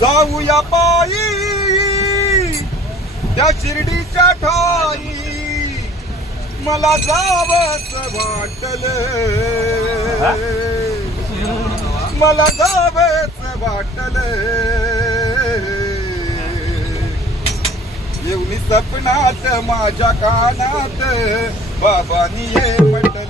जाऊया पायी त्या शिर्डीच्या ठाई, मला जावंच वाटले, मला जावंच वाटले. येऊन सपनात माझ्या कानात बाबांनी ये म्हटलं.